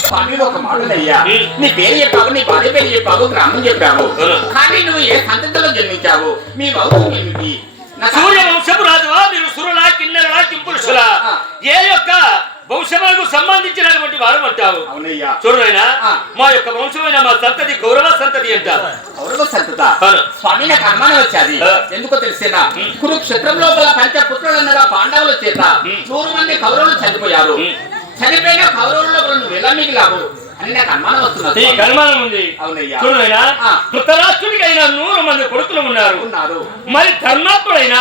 స్వామిలో ఒక మాటలయ్యా ఉం. నీ పేరు చెప్పావు నీ భార్య పేరు చెప్పావు గ్రామం చెప్పావు. కానీ నువ్వు ఏ సంతతిలో జన్మించావు మీ వంశం ఏమిటి సూర్య వంశపు రాజువా మీరు సురులా కిన్నెరలా కింపురుషులా ఆ. ఏ యొక్క వంశములకు వారు అంటావు అవునయ్యా చూడైనా ఆ. మా యొక్క వంశమైన మా సంతతి గౌరవ సంతతి అంటారు కౌరవ సంతత. స్వామి నాకు అనుమానం వచ్చాది. ఎందుకో తెలిసేనా. కురుక్షేత్రం లోపల పంచపుత్రులన్నగా పాండవుల చేత. నూరు మంది కౌరవులు చనిపోయారు. చనిపోయిన కౌరవుల లోపల నువ్వు ఎలా మిగిలావు. ధృతరాష్ట్రుడికైనా నూరు మంది కొడుకులు ఉన్నారు ఉన్నారు మరి ధర్మాత్ముడైన.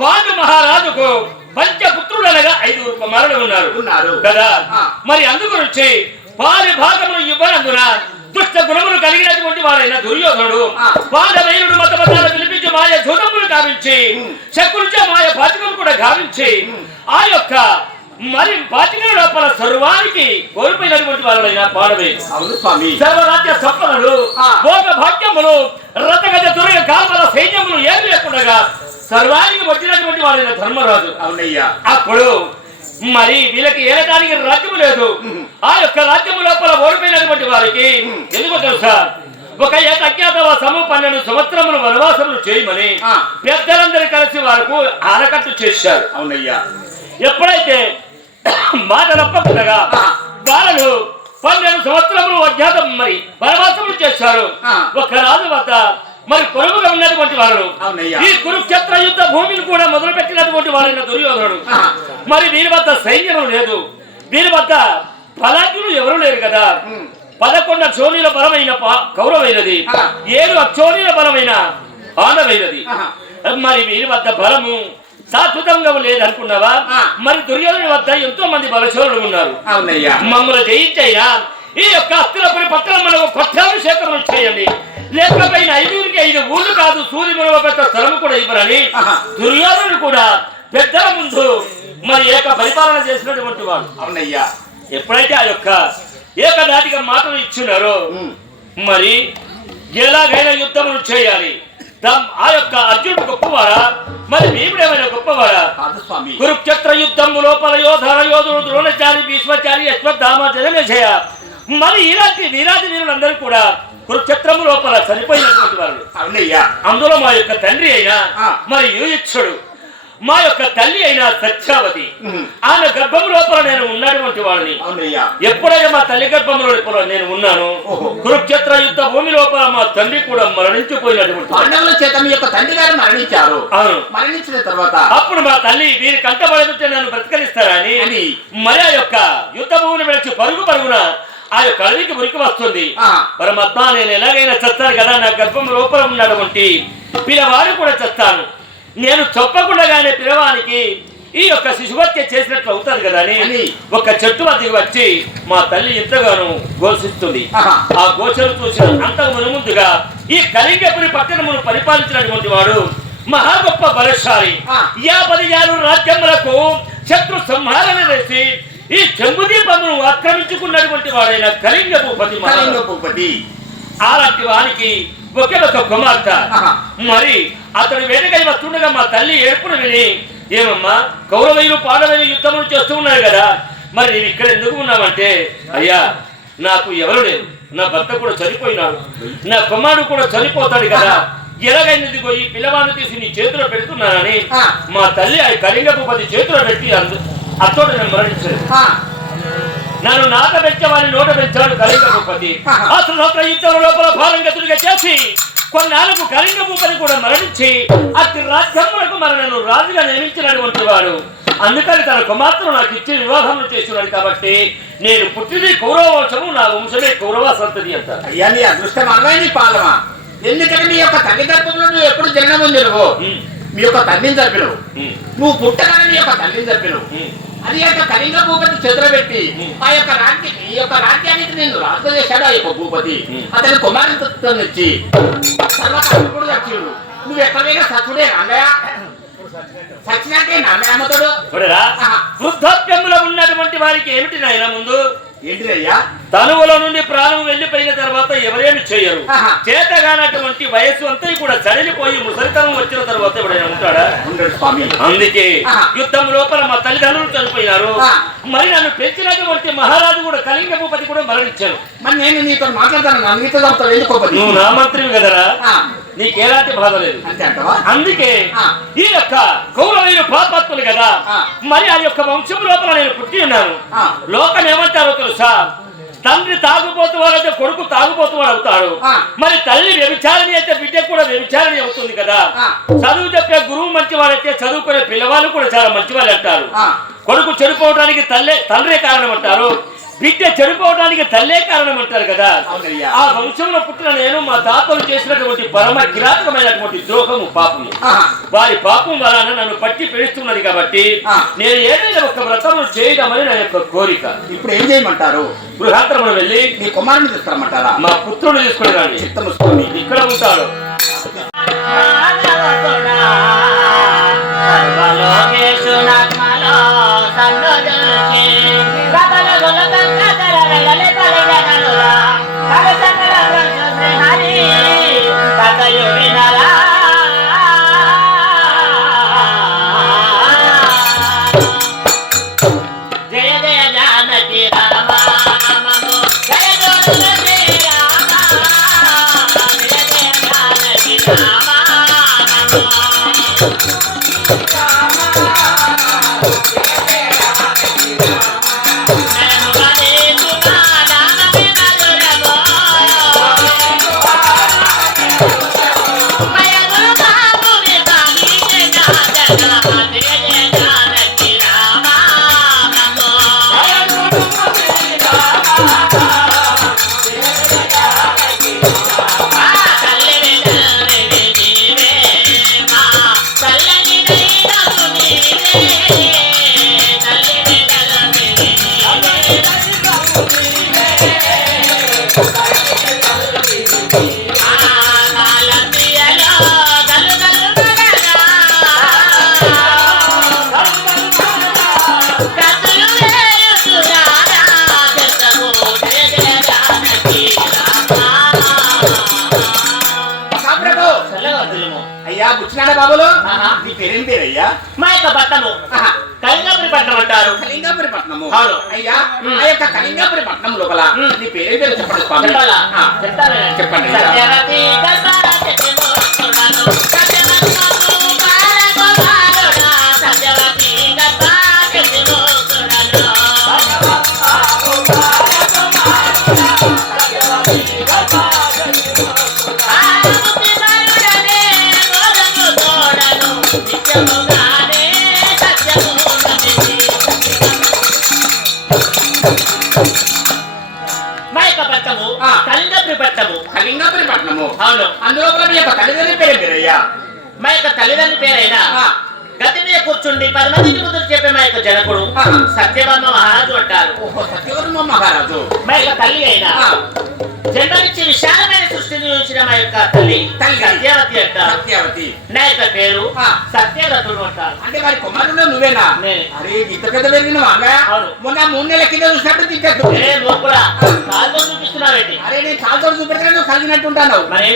పాండు మహారాజుకు పంచపుత్రులనగా ఐదుగురు కుమారులు ఉన్నారు ఉన్నారు కదా. మరి అందుగురించి వారి భాగమును ఇవ్వనందున దుష్ట గుణములు కలిగినటువంటి వారైన దుర్యోధనుడు. పాదవైరుడు మతపదాలు పిలిపించి మాయ జూదములు గావించి. శకునిచే మాయ పాతికలు కూడా గావించి. ఆ యొక్క మరి పాతికల లోపల సర్వానికి కోల్పోయినటువంటి వారైన పాడవేరు అవును స్వామి సర్వరాజ్య సంపదలు. భోగ భాగ్యములు రథగజ దుర్గ కాల్పల సైన్యములు ఏమి లేకుండా సర్వానికి వచ్చినటువంటి వాడైన ధర్మరాజు అవునయ్యా అప్పుడు మరి వీళ్ళకి ఏలటానికి రాజ్యము లేదు. ఆ యొక్క రాజ్యము లోపల ఓడిపోయినటువంటి వారికి. ఎందుకో తెలుసా ఒక ఏట అజ్ఞాతవాసము పన్నెండు సంవత్సరములు వనవాసములు చేయమని. పెద్దలందరూ కలిసి వారికి ఆనకట్టు చేశారు అవునయ్యా ఎప్పుడైతే మాట తప్పకుండా ఆ. వాళ్ళు పన్నెండు సంవత్సరములు అజ్ఞాతం మరి వనవాసములు చేశారు. ఒక రాజు వద్ద మరి పొరుగుగా ఉన్నటువంటి వారు. ఈ కురుక్షేత్ర యుద్ధ భూమిని కూడా మొదలు పెట్టినటువంటి వారైన దుర్యోధనుడు. మరి వీరి వద్ద సైన్యం లేదు వీరి వద్ద ఫలాకులు ఎవరు లేరు కదా. పదకొండు అక్షోణీల బలమైన కౌరవైనది ఆ. ఏడు అక్షోణీల బలమైన ఆనవైనది. మరి వీరి వద్ద బలము శాశ్వతంగా లేదనుకున్నావా. మరి దుర్యోధన వద్ద ఎంతో మంది బలశోరులు ఉన్నారు. మమ్మల్ని జయించయ్యా. ఈ యొక్క అస్థిరపురి పట్టణం మనకు పట్టాభిషేకం చేయండి. లేకపోయిన ఐదుగురికి ఐదు ఊళ్ళు కాదు సూర్యుడు పెద్ద స్థలము కూడా ఇవ్వరని ఆహా. దుర్యోధనుడు కూడా పెద్దల ముందు మరి ఏక పరిపాలన చేసినటువంటి వాడు. అవునయ్యా. ఎప్పుడైతే ఆ యొక్క ఏకనాటిక మాటలు ఇచ్చినారో ఉం. మరి ఎలాగైనా యుద్ధములు చేయాలి. ఆ యొక్క అర్జునుడు గొప్పవాడా? మరి భీముడు ఏమైనా గొప్పవాడా? కాదు స్వామి. కురుక్షేత్ర యుద్ధము లోపల యోధర యోధుడు ద్రోణచారి భీష్మచారి అశ్వత్థామ జనమేజయ మరి ఇలాంటి వీరాది వీరులందరూ కూడా కురుక్షేత్రము లోపల చనిపోయినటువంటి వాళ్ళు. అవునయ్యా. అందులో మా యొక్క తండ్రి అయినా. మరి యుయుక్షుడు మా యొక్క తల్లి అయిన సత్యావతి. ఆమె గర్భము లోపల నేను ఉన్నటువంటి అవునయ్యా ఎప్పుడైతే మా తల్లి గర్భంలో లోపల నేను ఉన్నాను. కురుక్షేత్ర యుద్ధ భూమి లోపల మా తండ్రి కూడా మరణించిపోయినటువంటి. పాండవుల చేత మీ యొక్క తండ్రి గారు మరణించారు అవును మరణించిన తర్వాత అప్పుడు మా తల్లి వీరి కంటపడుతుంటే నన్ను బ్రతకరిస్తారని అని. మరి ఆ యొక్క యుద్ధ భూమిని విడిచి పరుగు పరుగున ఆ యొక్క అడవికి ఉరికి వస్తుంది. పరమాత్మ నేను ఎలాగైనా చస్తాను కదా నా గర్భం లోపల ఉన్నటువంటి పిల్లవాడు కూడా చస్తాను నేను చెప్పకుండానే పిల్లవానికి ఈ యొక్క శిశువత్య చేసినట్లు అవుతుంది కదా అని. ఒక చెట్టు వద్దకు వచ్చి మా తల్లి ఎంతగానో ఘోషిస్తుంది. ఆ గోచరు చూసిన అంతకు ముందుగా ఈ కళింగపురి పట్టణమును పరిపాలించినటువంటి వాడు మహా గొప్ప బలశాలి. యాభై ఆరు రాజ్యములకు శత్రు సంహారణ చేసి ఈ జంబుదీపమును ఆక్రమించుకున్నటువంటి వాడైన భూపతి మహారాజు భూపతి అలాంటి వానికి ఒకే ఒక కుమార్తె. మరి అతడు వేటకై వస్తుండగా మా తల్లి ఏడుపును విని ఏమమ్మా కౌరవైలు పాడవైలు యుద్ధములు చేస్తూ ఉన్నారు కదా మరి నేను ఇక్కడ ఎందుకు ఉన్నామంటే అయ్యా నాకు ఎవరు లేరు. నా భర్త కూడా చనిపోయినాడు. నా కుమారుడు కూడా చనిపోతాడు కదా. ఎలాగైంది ఇదిగో ఈ పిల్లవాడిని తీసి నీ చేతిలో పెడుతున్నానని. మా తల్లి ఆ కళింగపు పది చేతిలో పెట్టి అందు అతోడు నేను మరణించలేదు నన్ను నాట పెంచమని నోట పెంచాడు కళింగ భూపతి. అసలు సత్ర యుద్ధం లోపల భారంగతుడిగా చేసి కొన్నాళ్ళకు కళింగ భూపతి కూడా మరణించి అతి రాజ్యములకు మరణను రాజుగా నియమించినటువంటి వాడు. అందుకని తన కుమార్తెను నాకు ఇచ్చి వివాహం చేస్తున్నాడు కాబట్టి నేను పుట్టింది కౌరవ వంశము నా వంశమే కౌరవ సంతతి అంటారు. అయ్యా నీ అదృష్టం అరవైంది పాలమా? ఎందుకంటే మీ యొక్క తల్లి గర్భంలో నువ్వు ఎప్పుడు జన్మ ఉమ్, మీ యొక్క తల్లిని ఉమ్, నువ్వు పుట్టగానే మీ యొక్క తల్లిని ఉమ్. అది యొక్క కళింగ భూపతి ఉమ్. ఆ యొక్క రాజ్య ఈ యొక్క రాజ్యానికి నేను రాజు చేశాడు ఆ యొక్క భూపతి. అతని కుమారుతో వచ్చి తర్వాత అప్పుడు చచ్చుడు నువ్వు ఎక్కడైనా సచ్చుడే రంగయ్య సచ్చినట్టే నా మేమతోడు చూడరా ఆహా. వృద్ధాప్యంలో ఉన్నటువంటి వారికి ఏమిటి నాయన ముందు తనువులో నుండి ప్రాణం వెళ్ళిపోయిన తర్వాత ఎవరేమి చేయరు. చేతగానటువంటి వయస్సు అంతా కూడా సడలిపోయి ముసలితనం వచ్చిన తర్వాత ఎవడైనా ఉంటాడా అందుకే. యుద్ధం లోపల మా తల్లిదండ్రులు చనిపోయినారు. మరి నన్ను పెంచినటువంటి మహారాజు కూడా కళింగ భూపతి కూడా మరణించారు మరి నేను నీతో మాట్లాడతాను నీతో? నువ్వు నా మంత్రివి కదరా నీకెలాంటి బాధ లేదు అందుకే. ఈ యొక్క పాపాత్ములు కదా. మరి ఆ యొక్క వంశం లోపల నేను పుట్టి ఉన్నాను. లోకం ఏమంటారో తెలుసా తండ్రి తాగుపోతు వాడైతే కొడుకు తాగుపోతు వాడు అవుతాడు. మరి తల్లి వ్యభిచారిణి అయితే బిడ్డ కూడా వ్యభిచారిణి అవుతుంది కదా. చదువు చెప్పే గురువు మంచి వాడైతే చదువుకునే పిల్లవాళ్ళు కూడా చాలా మంచి వాళ్ళు అంటారు. కొడుకు చెడిపోవడానికి తల్లే తండ్రే కారణం అంటారు బిడ్డ చెడిపోవడానికి తల్లే కారణం అంటారు కదా. ఆ వంశంలో పుట్టిన నేను మా తాతలు చేసినటువంటి పరమ కిరాతకమైనటువంటి ద్రోహము పాపము. వారి పాపం వలన నన్ను పట్టి పెడుస్తున్నది కాబట్టి. నేను ఏదైనా ఒక వ్రతము చేయడమని నా యొక్క కోరిక. ఇప్పుడు ఏం చేయమంటారు? గృహాంతరమును వెళ్ళి నీ కుమారుని తీసుకురమ్మంటారా? మా పుత్రుడు తీసుకుని చిత్తము స్వామి ఇక్కడ ఉంటాడు. బుచ్చినాడ బాబులు ఆహా. నీ పేరేం పేరయ్యా మా యొక్క పట్టణము ఆహా. కైలాపురి పట్టణం అంటారు కళింగాపురి పట్నము అవును. అయ్యా. ఆ యొక్క కళింగాపురి పట్నం లోపల. నీ పేరేం పేరు చెప్పండి. చెప్తాను చెప్పండి. మా యొక్క తల్లిదండ్రి పేరైన. గతి మీద కూర్చుండి పది మందికి ముందు చెప్పే మా యొక్క జనకుడు ఆ. సత్యభామ మహారాజు అంటారు. సత్యవర్మ మహారాజు. మా యొక్క తల్లి అయిన. జన్మనిచ్చి విశాలమైన సృష్టిని ఉంచిన మా యొక్క తల్లి తల్లి. సత్యవతి అంటారు సత్యవతి. నా యొక్క పేరు. సత్యవ్రతుడు అంటారు. అంటే వారి కుమారుడు నువ్వేనా. అరే ఇంత పెద్ద పెరిగిన. మొన్న మూడు నెలల కింద చూసినట్టు తిట్టద్దు. ఏ నువ్వు కూడా కాలుతో చూపిస్తున్నావేంటి? అరే నేను కాలుతో చూపెడితే నువ్వు కలిగినట్టుంటాను మరి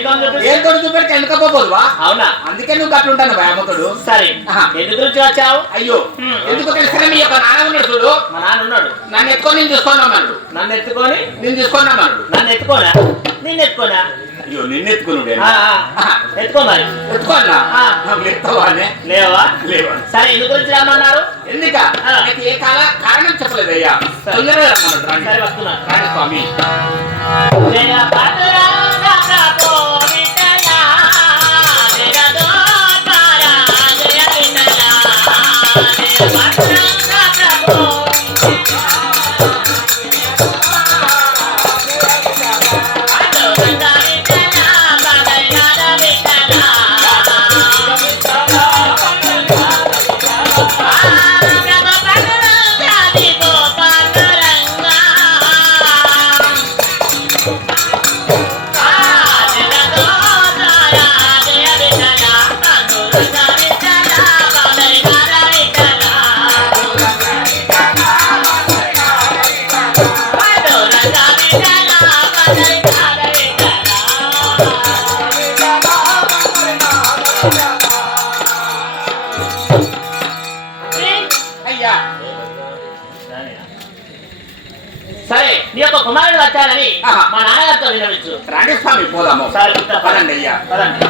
ఏం తోడు చూపెడితే వెనకపోపోదువా అవునా? అందుకే నువ్వు గట్లుంటాను భయమతుడు సరే. ఆహా. ఎందు గురించి వచ్చావు? అయ్యో. ఎందుకు తెలిసిన మీ యొక్క నాన్న ఉన్నాడు చూడు. మా నాన్న ఉన్నాడు. నన్ను ఎత్తుకొని నేను చూసుకున్నామన్నాడు నన్ను ఎత్తుకొని? నేను చూసుకున్నామన్నాడు నన్ను ఎత్తుకోనా నిన్ను ఎత్తుకోనా? అయ్యో నిన్ను ఎత్తుకున్నాడు. ఎత్తుకో మరి. నాకు ఎత్తుకోవానే లేవా? లేవా. సరే ఎందు గురించి రమ్మన్నారు? ఎందుక. నాకు ఏ కాల కారణం చెప్పలేదయ్యా. తొందరగా రమ్మన్నాడు సరే వస్తున్నా. స్వామి. సరే నీ యొక్క కుమారుడు వచ్చాడని మా నాన్నగారితో వినవచ్చు రాణిస్వామి పోదాము. సరే పదండి. అయ్యా. పదండి.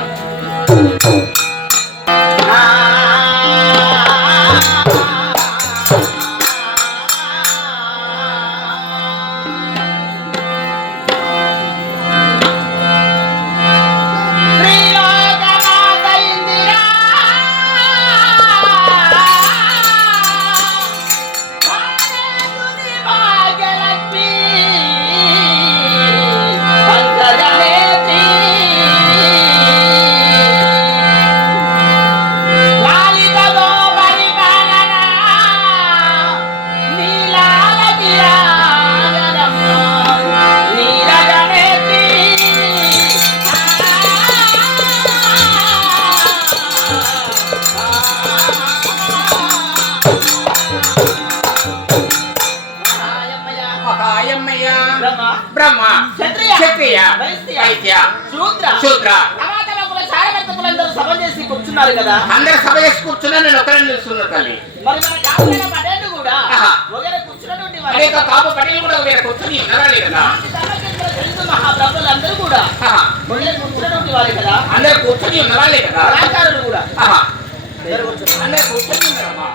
కూర్చోడానికి వాళ్ళే కదా. అందరు కూర్చొని ఉన్న కదా కళాకారులు కూడా. అందరు కూర్చొని కూర్చొని ఉన్నారమ్మా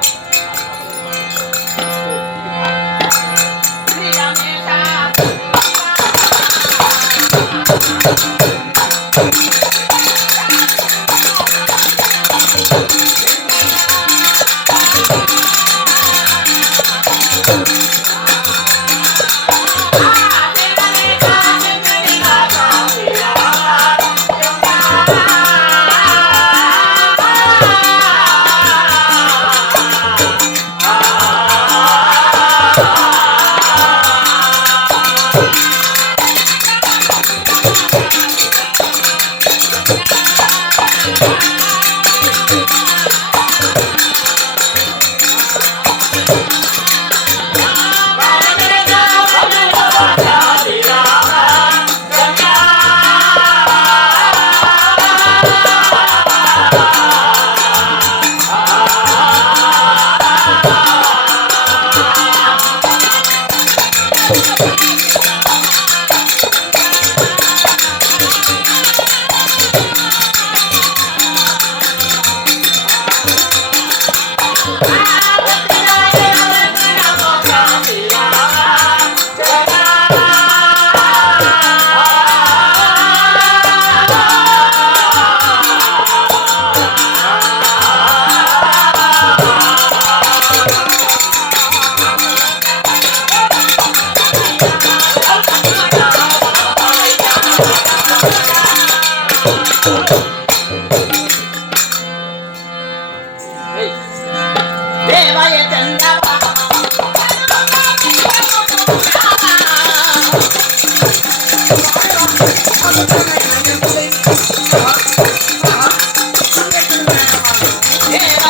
Yeah.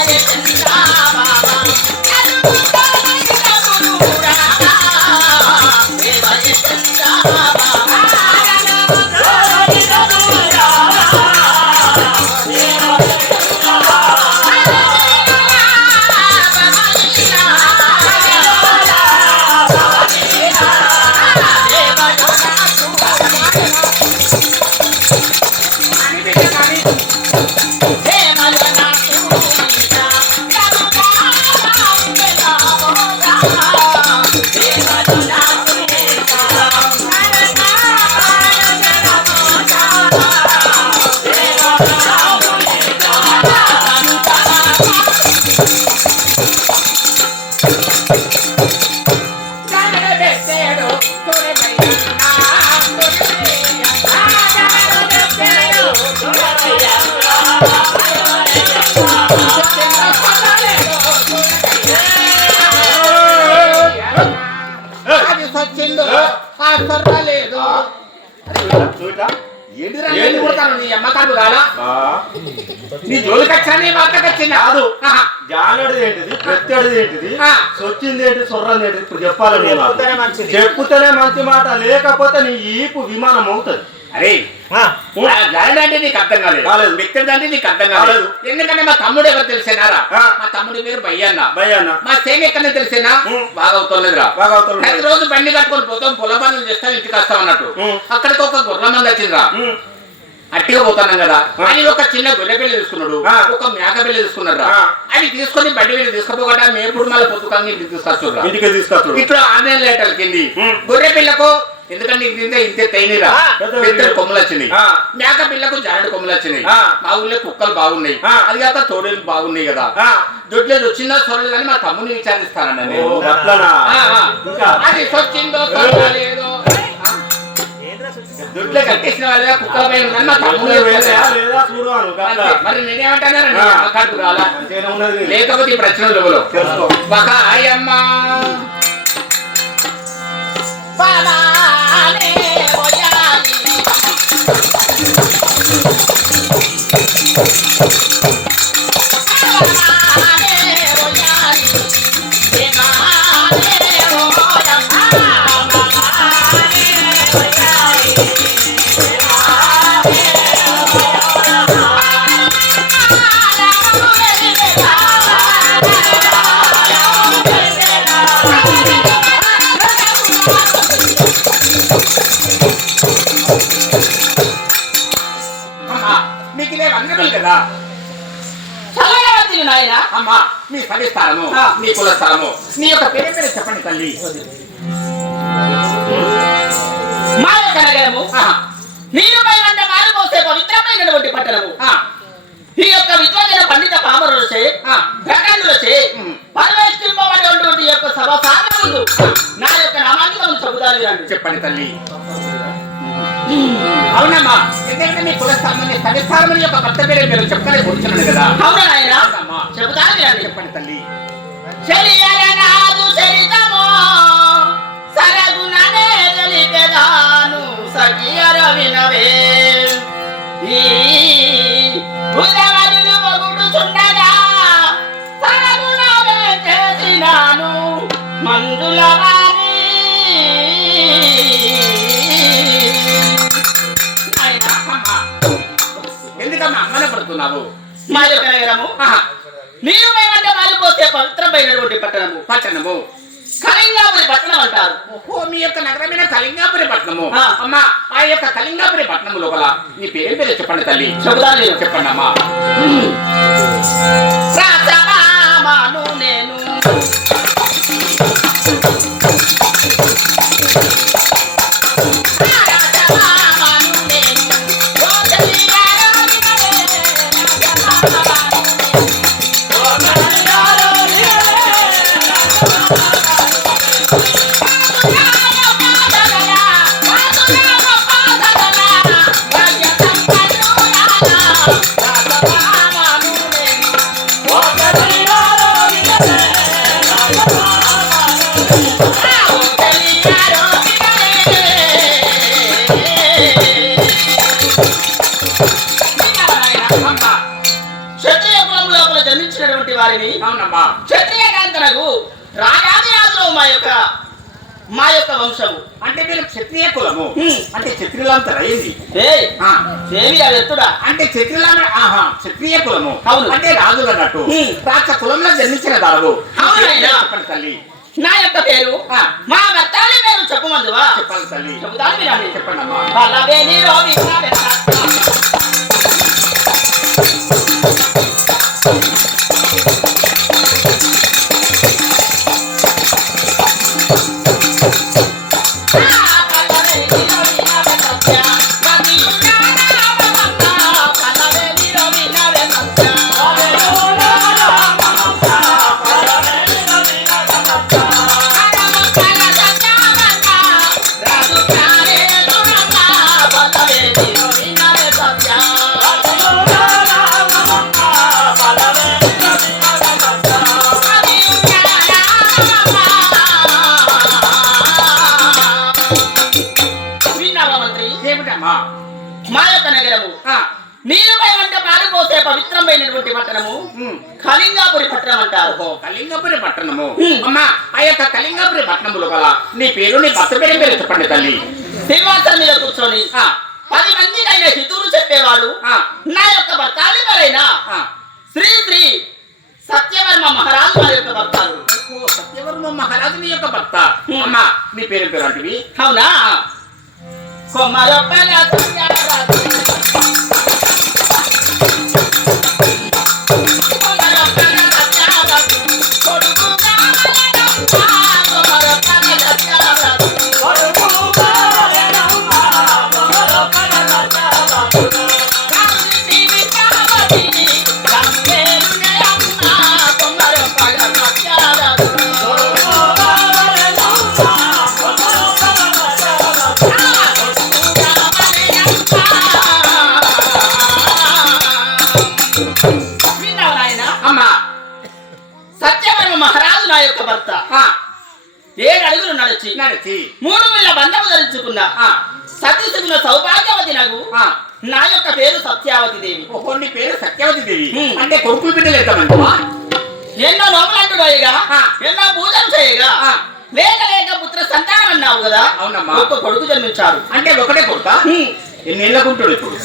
Ha ha ha! ఏంటిది? సొచ్చింది ఏంటి? సొర్రం లేదు ఇప్పుడు చెప్పాలని చెప్పుతేనే మంచి మాట లేకపోతే నీ ఈపు విమానం అవుతుంది. అరే అంటే నీకు అర్థం కాలేదు. కాలేదు. మిత్రుడు అంటే నీకు అర్థం కాలేదు. ఎందుకంటే మా తమ్ముడు ఎవరు తెలిసేనారా మా తమ్ముడు పేరు భయ్యన్న భయ్యన్న మా సేమ్ ఎక్కడ తెలిసేనా? బాగా అవుతలేదురా బాగా ప్రతి రోజు బండి కట్టుకొని పోతాం పొల పనులు చేస్తాం ఇంటికి వస్తాం అన్నట్టు. అక్కడికి ఒక గుర్రం మంది వచ్చిందిరా. అట్టిగా పోతున్నాం కదా. ఆ. అని ఒక చిన్న గొర్రె పిల్ల తీసుకున్నాడు. ఒక మేక పిల్ల తీసుకున్నాడు ఆ. అవి తీసుకొని బండి మీద తీసుకుపోకుండా మేపుడు మళ్ళీ పొత్తుకంగా ఇంటికి తీసుకొచ్చురా ఇంటికి తీసుకొచ్చు ఇట్లా ఆరు నెలల లీటర్ల కింది. గొర్రె పిల్లకు ఎందుకంటే ఇది ఇంత ఇంతే తైనిరా? పిల్ల. కొమ్మలు వచ్చినాయి. మేక పిల్లకు జారుడు కొమ్మలు వచ్చినాయి. మా ఊళ్ళో కుక్కలు బాగున్నాయి. అది కాక తోడేలు బాగున్నాయి కదా. దొడ్లేదు వచ్చిందా చూడలేదు అని మా తమ్ముని విచారిస్తానండి అది వచ్చిందో చూడలేదో దొడ్లో కట్టేసిన వాళ్ళ కుక్కల పైన ఉందని మా తమ్ముడు. మరి ఉన్నది లేకపోతే ఈ ప్రశ్న లేవులో తెలుసుకో. ఒక స్థలము. మీ కుల స్థలము మీ యొక్క పేరు పేరు చెప్పండి తల్లి. మా యొక్క నగరము. నీరుపై వంట మారు మోసే పవిత్రమైనటువంటి పట్టణము. ఈ యొక్క విద్వజన పండిత పామరులచే ఉమ్. పరమేశ్వరింపబడినటువంటి యొక్క సభ సాగముందు నా యొక్క నామాంకితం చెబుతాను చెప్పండి తల్లి. అవునమ్మా. ఎందుకంటే మీ కుల స్థలం మీ తల్లి స్థలం యొక్క భర్త పేరు మీరు చెప్పని కూర్చున్నాను కదా. అవునా అవునమ్మా. చెబుతాను చెప్పండి తల్లి. శరీరనాదు చరితమో సరగుణనే తెలిపెదాను సఖియర వినవే ఈ ఆహా. నీరు మేమంటే మారిపోతే పవిత్రమైనటువంటి పట్టణము. పట్టణము. కళింగాపురి పట్టణం అంటారు. ఓహో మీ యొక్క నగరమైన కళింగాపురి పట్టణము. అమ్మా ఆ యొక్క కళింగాపురి పట్టణము లోపల నీ పేరు పేరు చెప్పండి తల్లి. చెబుతాను నేను. చెప్పండి అమ్మా. నేను. హ్మ్. అంటే క్షత్రియులంతా. ఏమి ఆ. ఎత్తుడా? అంటే క్షత్రియుల ఆహా క్షత్రియ కులము. అవును. అంటే రాజులు అన్నట్టు. రాక్ష కులంలో జన్మించిన నాయనా. చెప్పండి తల్లి? నా యొక్క పేరు? ఆ. మా భర్తాలి పేరు చెప్పమందువా? చెప్పాలి తల్లి. చెబుతాను చెప్పండి అమ్మా మంత్రి ఏమిటమ్మా మా. యొక్క నగరము. నీరుపై వంట పారిపోసే పవిత్రమైనటువంటి పట్టణము. కళింగాపురి పట్టణం అంటారు. కళింగపురి పట్టణము. అమ్మా ఆ యొక్క కళింగపురి పట్టణము లోపల నీ పేరు నీ భర్త పేరు పేరు చెప్పండి తల్లి. సింహాసనం మీద కూర్చొని పది మందికి ఆయన హితువులు చెప్పేవాడు నా యొక్క భర్తాలు ఎవరైనా. శ్రీ శ్రీ సత్యవర్మ మహారాజు వారి యొక్క భర్తాలు. ఓ, సత్యవర్మ మహారాజు నీ యొక్క భర్త. అమ్మా నీ పేరు పేరు అంటివి? అవునా? Como la pala tuya, ఎన్నో ఆ. ఎన్నో పూజలు చేయగా. లేక లేక పుత్ర సంతానం అన్నావు కదా? అవునమ్మా. ఒక్క కొడుకు జన్మించాడు. అంటే ఒకటే కొడుకా. ఎన్నేళ్ళకుంటాడు ఇప్పుడు?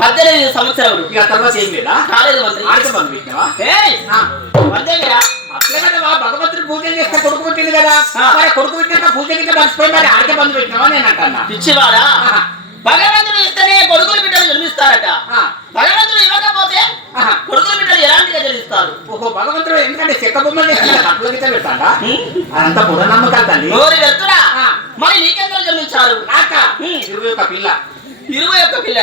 పద్దెనిమిది సంవత్సరములు ఇక తర్వాత ఏం లేదా? కాలేదు మంత్రి. ఆడికి పంపించావా ఏయ్, ఆ. వందేమిరా అట్లే కదా భగవంతుడు పూజ చేస్తే కొడుకు పుట్టింది కదా. మరి కొడుకు పుట్టినాక పూజ కింద మర్చిపోయి మరి ఆడికి బంధు పెట్టినావా నేను అంటున్నా పిచ్చివాడా. భగవంతుడు ఇస్తేనే కొడుకులు బిడ్డలు జన్మిస్తారట ఆ. భగవంతుడు ఇవ్వకపోతే. కొడుకులు బిడ్డలు ఎలాంటిగా జన్మిస్తారు ఓహో భగవంతుడు ఎందుకంటే చెక్క బొమ్మలు పెడతాడా హ్మ్? అదంతా బుర్ర నమ్మకాలు తల్లి నోరు వెళ్తురా. మరి నీకెందుకు జన్మించారు నాక. ఇరవై ఒక పిల్ల ఇరవై ఒక్క పిల్ల.